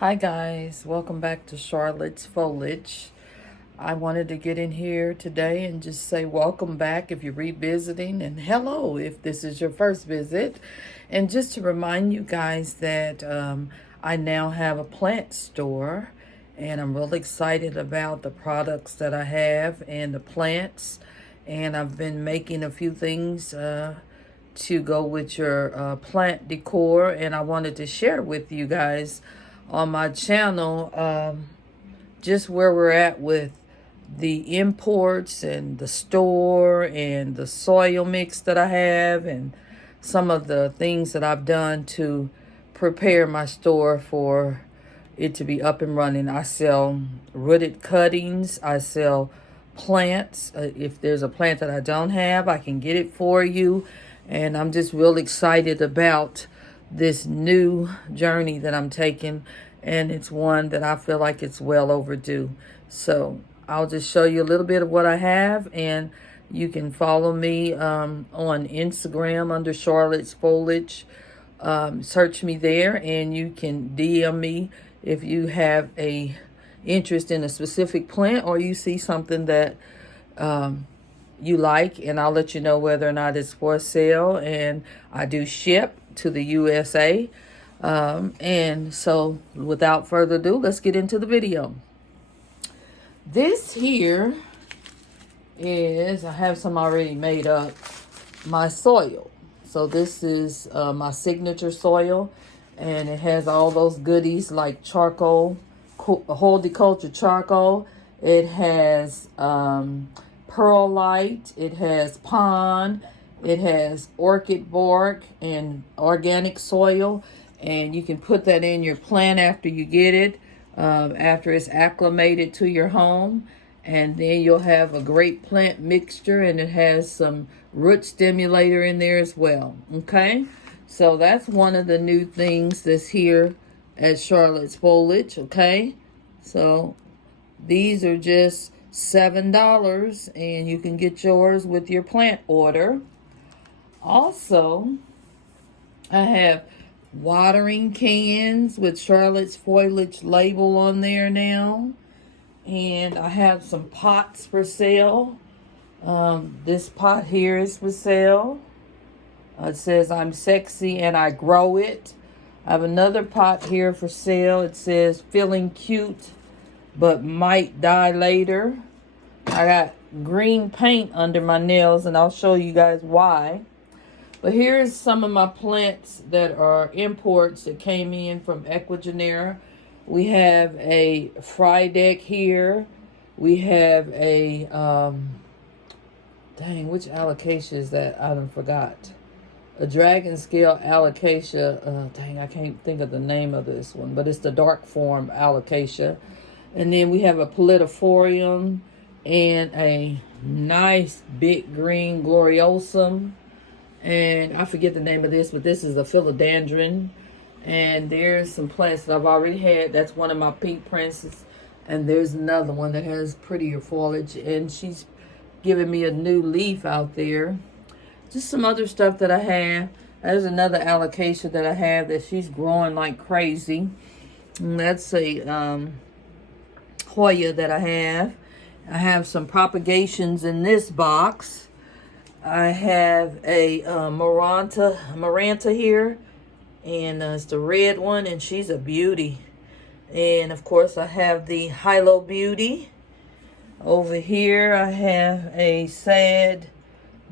Hi guys, welcome back to Charlotte's Foliage. I wanted to get in here today and just say welcome back if you're revisiting, and hello if this is your first visit. And just to remind you guys that I now have a plant store, and I'm really excited about the products that I have and the plants. And I've been making a few things to go with your plant decor, and I wanted to share with you guys on my channel just where we're at with the imports and the store and the soil mix that I have and some of the things that I've done to prepare my store for it to be up and running. I sell rooted cuttings, I sell plants. If there's a plant that I don't have, I can get it for you. And I'm just real excited about this new journey that I'm taking, and it's one that I feel like it's well overdue. So I'll just show you a little bit of what I have, and you can follow me on Instagram under Charlotte's Foliage. Search me there, and you can DM me if you have a interest in a specific plant or you see something that you like, and I'll let you know whether or not it's for sale. And I do ship to the USA. And so without further ado, let's get into the video. This here is, I have some already made up, my soil. So this is my signature soil, and it has all those goodies like charcoal, horticulture charcoal. It has perlite, it has pond, it has orchid bark and organic soil, and you can put that in your plant after you get it, after it's acclimated to your home, and then you'll have a great plant mixture, and it has some root stimulator in there as well. Okay, so that's one of the new things that's here at Charlotte's Foliage. Okay, so these are just $7, and you can get yours with your plant order. Also, I have watering cans with Charlotte's Foliage label on there now, and I have some pots for sale. This pot here is for sale. It says I'm sexy and I grow it. I have another pot here for sale. It says feeling cute but might die later. I got green paint under my nails, and I'll show you guys why. But here's some of my plants that are imports that came in from Ecuador. We have a Frydek here. We have a, dang, which alocasia is that? I done forgot. A dragon scale alocasia. Dang, I can't think of the name of this one, but it's the dark form alocasia. And then we have a Pallidiflorium and a nice big green gloriosum. And I forget the name of this, but this is a philodendron. And there's some plants that I've already had. That's one of my pink princess. And there's another one that has prettier foliage, and she's giving me a new leaf out there. Just some other stuff that I have. There's another alocasia that I have that she's growing like crazy. And that's a Hoya that I have. I have some propagations in this box. I have a Maranta here, and it's the red one, and she's a beauty. And of course I have the Hilo Beauty. Over here I have a sad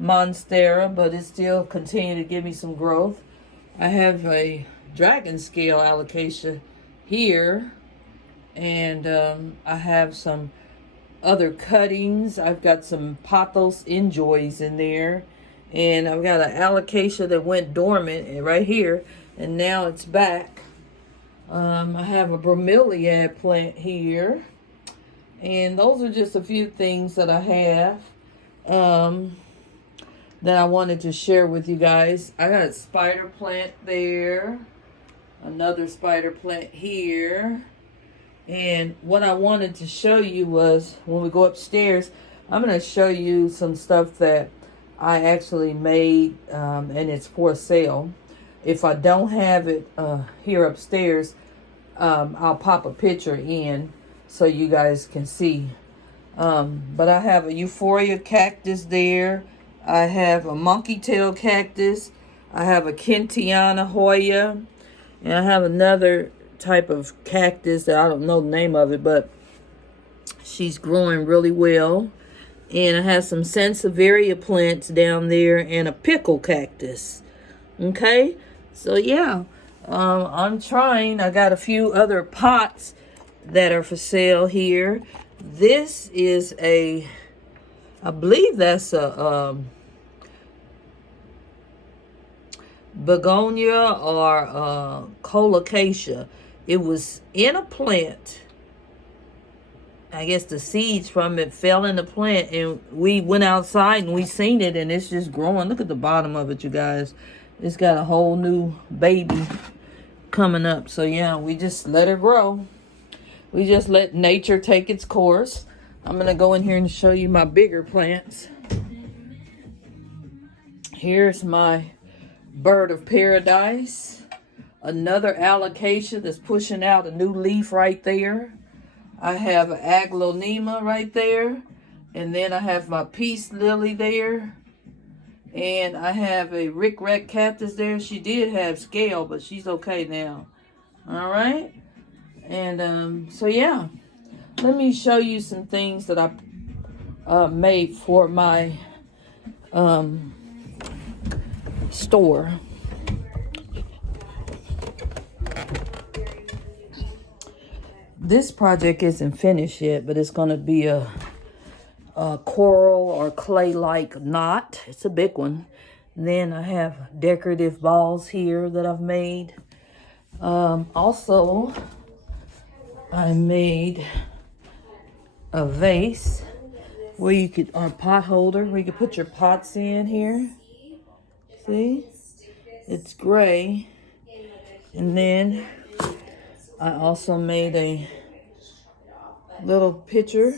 Monstera, but it still continue to give me some growth. I have a dragon scale alocasia here, and I have some other cuttings. I've got some pothos enjoys in there, and I've got an alocasia that went dormant right here, and now it's back. I have a bromeliad plant here, and those are just a few things that I have that I wanted to share with you guys. I got a spider plant there, another spider plant here. And what I wanted to show you was, when we go upstairs, I'm going to show you some stuff that I actually made, and it's for sale. If I don't have it here upstairs, I'll pop a picture in so you guys can see. But I have a euphoria cactus there. I have a monkey tail cactus. I have a Kentiana Hoya. And I have another type of cactus that I don't know the name of it, but she's growing really well. And I have some Sansevieria plants down there and a pickle cactus. Okay, so yeah, I'm trying. I got a few other pots that are for sale here. This is I believe that's a begonia or colocasia. It was in a plant. I guess the seeds from it fell in the plant, and we went outside and we seen it, and it's just growing. Look at the bottom of it, you guys. It's got a whole new baby coming up. So yeah, we just let it grow. We just let nature take its course. I'm gonna go in here and show you my bigger plants. Here's my bird of paradise. Another alocasia that's pushing out a new leaf right there. I have an aglonema right there. And then I have my peace lily there. And I have a rickrack cactus there. She did have scale, but she's okay now. All right. And so yeah, let me show you some things that I made for my store. This project isn't finished yet, but it's going to be a coral or clay-like knot. It's a big one. And then I have decorative balls here that I've made. Also, I made a vase where you could, or a pot holder where you could put your pots in here. See? It's gray. And then I also made a little picture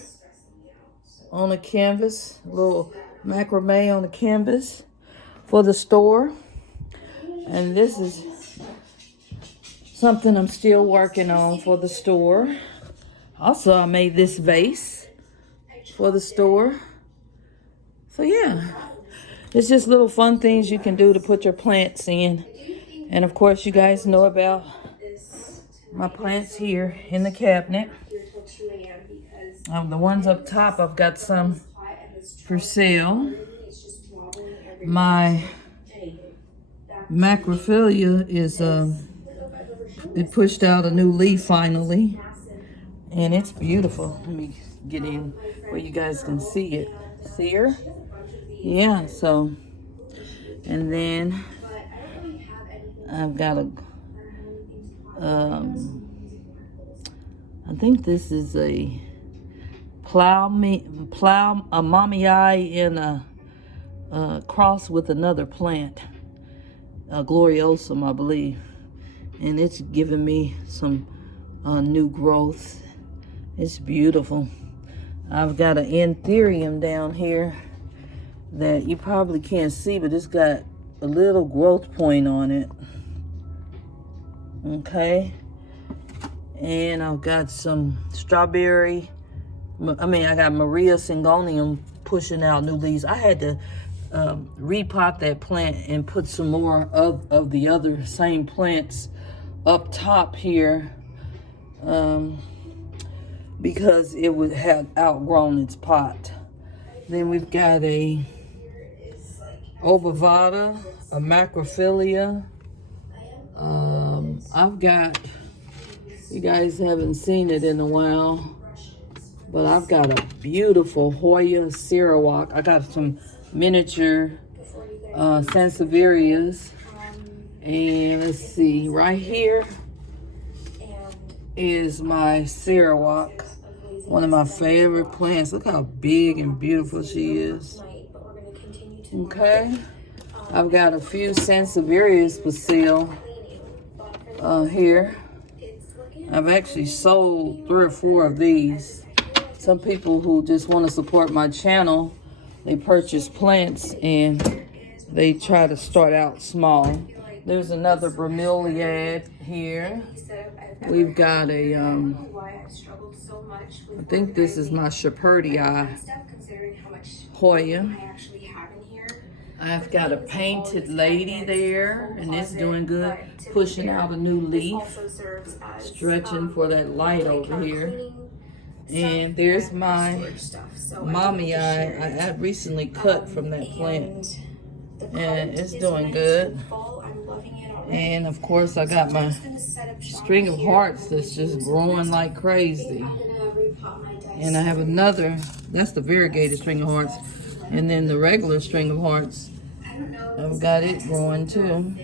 on a canvas, a little macrame on the canvas for the store. And this is something I'm still working on for the store. Also, I made this vase for the store. So yeah, it's just little fun things you can do to put your plants in. And of course, you guys know about my plants here in the cabinet. The ones up top, I've got some for sale. My macrophylla is it pushed out a new leaf finally, and it's beautiful. Let me get in where you guys can see it. See her? Yeah. So, and then I've got a I think this is a mammiae in a cross with another plant, a gloriosum, I believe, and it's giving me some new growth. It's beautiful. I've got an anthurium down here that you probably can't see, but it's got a little growth point on it. Okay. And I've got some strawberry. I got Maria Syngonium pushing out new leaves. I had to repot that plant and put some more of the other same plants up top here because it would have outgrown its pot. Then we've got a obovata, a macrophylla. I've got, you guys haven't seen it in a while, but I've got a beautiful Hoya Sarawak. I got some miniature Sansevierias. And let's see, right here is my Sarawak, one of my favorite plants. Look how big and beautiful she is. Okay, I've got a few Sansevierias for sale here. I've actually sold 3 or 4 of these. Some people who just want to support my channel, they purchase plants and they try to start out small. There's another bromeliad here. We've got a, I think this is my Shepherdii Hoya. I've got a painted lady there, and it's doing good, pushing out a new leaf, stretching for that light over here. And there's my mommy I recently cut from that plant, and it's doing good. And of course I got my string of hearts that's just growing like crazy. And I have another, that's the variegated string of hearts. And then the regular string of hearts, I've got it growing too.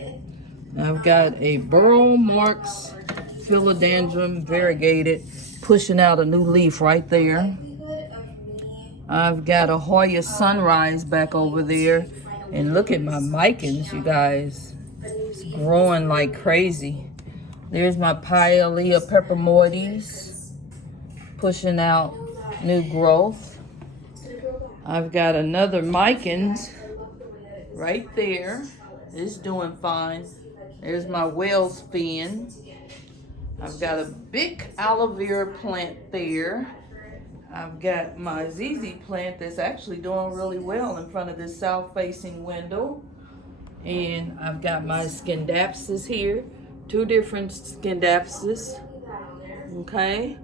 I've got a Burl Marks philodendron variegated, pushing out a new leaf right there. I've got a Hoya Sunrise back over there. And look at my micans, you guys. It's growing like crazy. There's my Pyalea pepermoides, pushing out new growth. I've got another micans right there. It's doing fine. There's my whale's fin. I've got a big aloe vera plant there. I've got my ZZ plant that's actually doing really well in front of this south-facing window. And I've got my Scindapsus here. 2 different Scindapsus. Okay.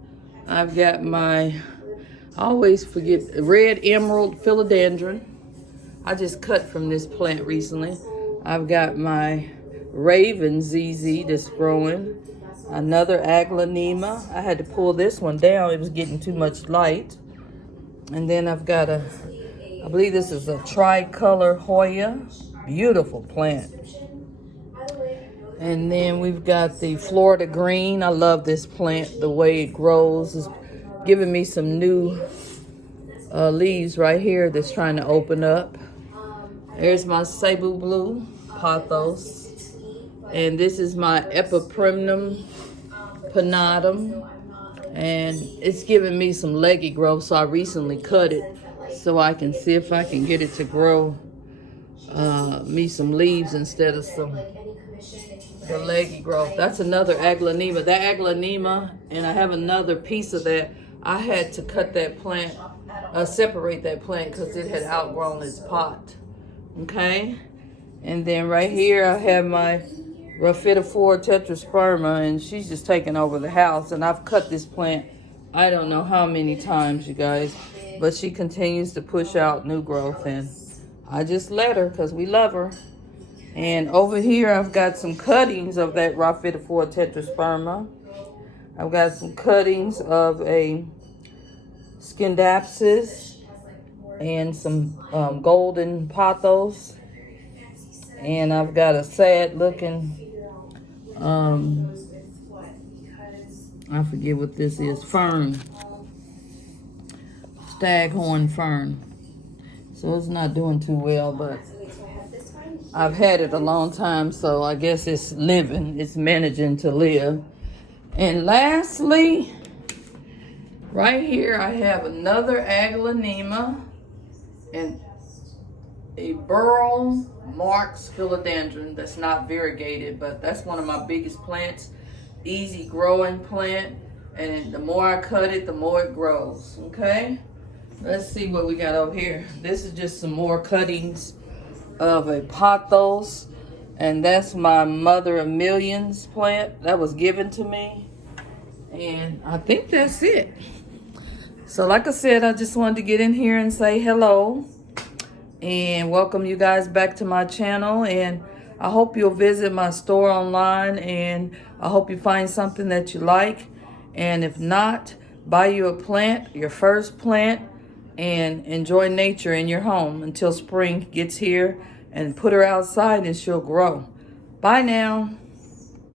I've got my, I always forget, red emerald philodendron. I just cut from this plant recently. I've got my Raven ZZ that's growing. Another aglaonema. I had to pull this one down. It was getting too much light. And then I've got a, I believe this is a tricolor Hoya. Beautiful plant. And then we've got the Florida green. I love this plant. The way it grows is giving me some new leaves right here that's trying to open up. There's my Cebu blue pothos. And this is my Epiprimnum pinnatum. And it's giving me some leggy growth, so I recently cut it so I can see if I can get it to grow me some leaves instead of the leggy growth. That's another aglaonema. That aglaonema, and I have another piece of that. I had to cut that plant, separate that plant because it had outgrown its pot. Okay? And then right here I have my Raphidophora tetrasperma, and she's just taking over the house. And I've cut this plant I don't know how many times, you guys, but she continues to push out new growth, and I just let her because we love her. And over here I've got some cuttings of that Raphidophora tetrasperma. I've got some cuttings of a Scindapsus and some golden pothos. And I've got a sad looking, I forget what this is, fern, staghorn fern. So it's not doing too well, but I've had it a long time, so I guess it's living, it's managing to live. And lastly, right here I have another aglaonema and a Burl Marks philodendron that's not variegated, but that's one of my biggest plants. Easy growing plant, and the more I cut it, the more it grows. Okay, let's see what we got over here. This is just some more cuttings of a pothos, and that's my Mother of Millions plant that was given to me. And I think that's it. So like I said, I just wanted to get in here and say hello and welcome you guys back to my channel. And I hope you'll visit my store online, and I hope you find something that you like. And if not, buy you a plant, your first plant, and enjoy nature in your home until spring gets here, and put her outside and she'll grow. Bye now.